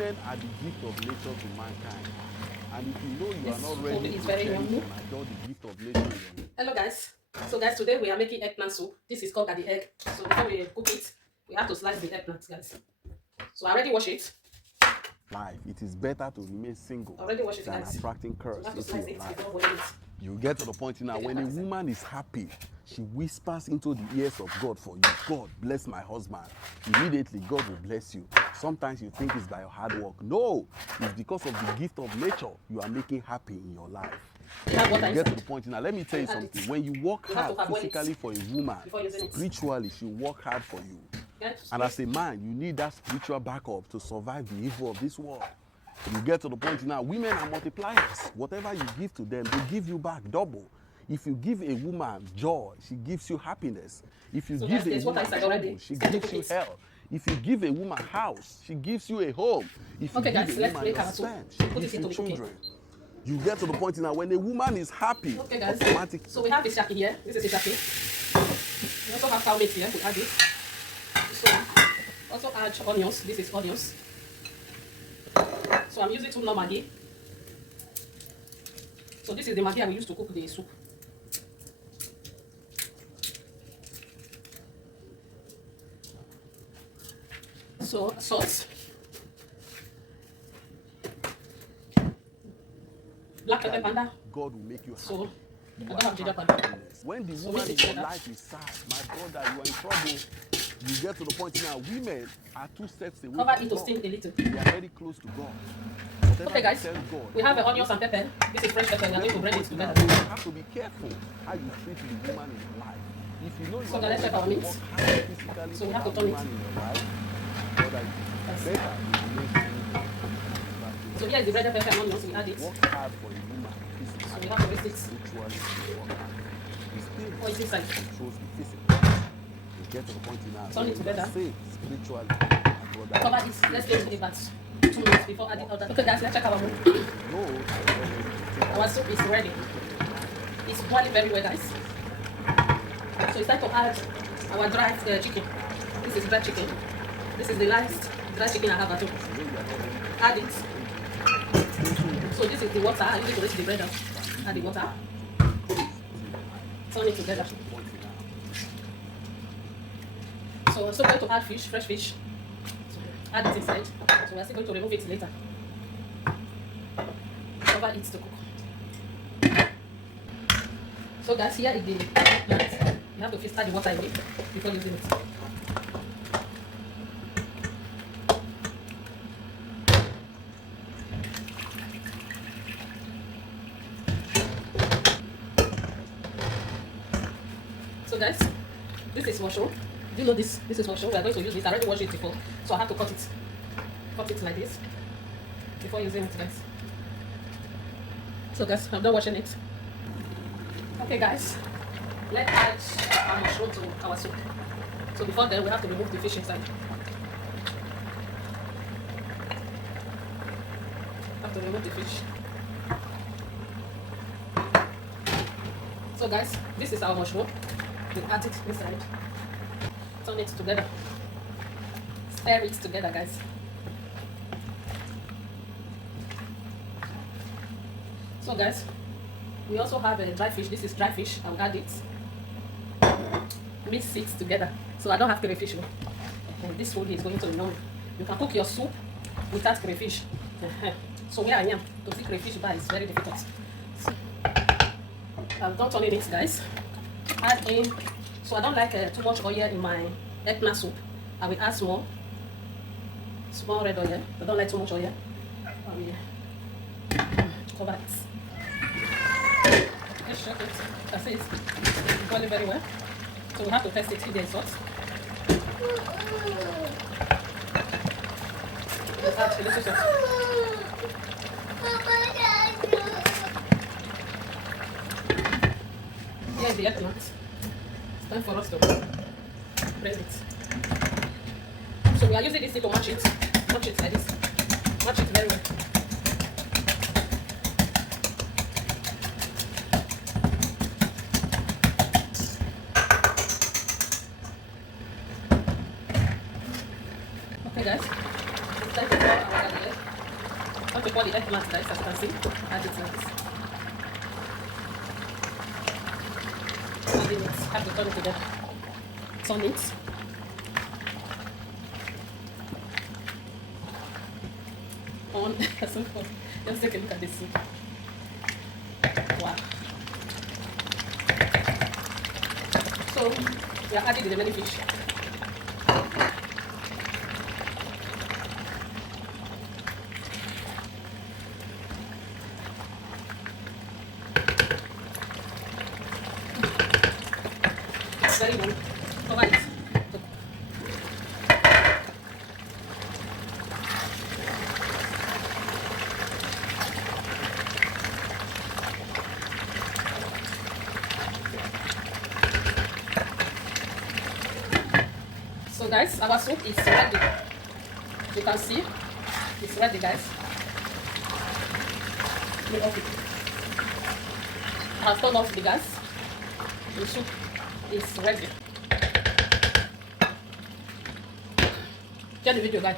women are the gift of nature to mankind. And if you know you are This not food ready is to very cherish yummy. and adore the gift of nature in your life. Hello guys. So guys, today we are making eggplant soup. This is called the egg. So before we cook it, we have to slice the eggplant, guys. So I already wash it. Life, it is better to remain single Already wash it, than guys. attracting So curse we have to into slice your it life. before boiling it. You get to the point now, when a woman is happy, she whispers into the ears of God for you. God, bless my husband. Immediately, God will bless you. Sometimes you think it's by your hard work. No, it's because of the gift of nature you are making happy in your life. You get to the point now. Let me tell you something. When you work hard physically for a woman, spiritually, she work hard for you. And as a man, you need that spiritual backup to survive the evil of this world. You get to the point now, women are multipliers. Whatever you give to them, they give you back double. If you give a woman joy, she gives you happiness. If you give a woman trouble, she gives you hell. If you give a woman house, she gives you a home. If you give a woman your sperm, she gives you children. You get to the point now, when a woman is happy, automatically. So we have the shaki here. This is the shaki. We also have cow meat here. We add it. So also add onions. This is onions. So I'm using 2 normal Maggi. So this is the Maggi I will use to cook the soup. So salt, black pepper powder. God will make you happy. So I don't have ginger powder. When the woman in your life is sad, my brother, you are in trouble. You get to the point now, women are 2 steps away. Cover it to steam a little. They are very close to God. Okay guys, we have onions and pepper. This is fresh pepper. We are going to blend it together. You have to be careful how you treat the woman in your life. If you know you so let's check our meat. So we have to turn it. So here is the red pepper and onions. We add it. Work hard for a woman. So we have to mix it. Oh, it's inside. Controls the physical. You get to the point now. Turn it together. Spiritually. Cover this. Let's go to the bath. 2 minutes before adding all that. Okay guys, let's check our soup. Our soup is ready. It's boiling very well, guys. So it's time to add our dry chicken. This is dry chicken. This is the last dry chicken I have at home. Add it. So this is the water. I use it to reach the bread out. Add the water. Turn it together. So I'm still going to add fish, fresh fish. Add it inside. So we're still going to remove it later. Cover it to cook. So guys, here is the plant. You have to filter the water away before using it. So guys, this is mushroom. Do you know this? This is mushroom. We are going to use this. I already washed it before, so I have to cut it. Cut it like this before using it, guys. So guys, I'm done washing it. Okay guys, let's add our mushroom to our soup. So before then, we have to remove the fish inside. Have to remove the fish. So guys, this is our mushroom. We add it inside. Turn it together. Stir it together, guys. So guys, we also have a dry fish. This is dry fish. I'll add it. Mix it together. So I don't have crayfish. And this food is going to be known. You can cook your soup without crayfish. So where I am, to see crayfish by is very difficult. So, I'm done turning it, guys. Add in. So I don't like too much oil in my eggplant soup. I will add small red oil. I don't like too much oil. Cover it. Let's check it. That's it. It's boiling very well. So we have to test it if there is salt. Let's add a little salt. Here's the eggplant. It's time for us to press it. So we are using this thing to match it. Match it like this. Match it very well. Okay guys, it's time to pour our garlic. want to pour the eggplant, guys, as you can see. Add it like this. Turn it. Have to turn it together. Turn it. On. Just take a look at this soup. Wow. So we are adding the remaining fish. It's very good. Cover it. So guys, our soup is ready. You can see it's ready, guys. Let me off it. I have turned off the gas. The soup is ready. Share the video, guys.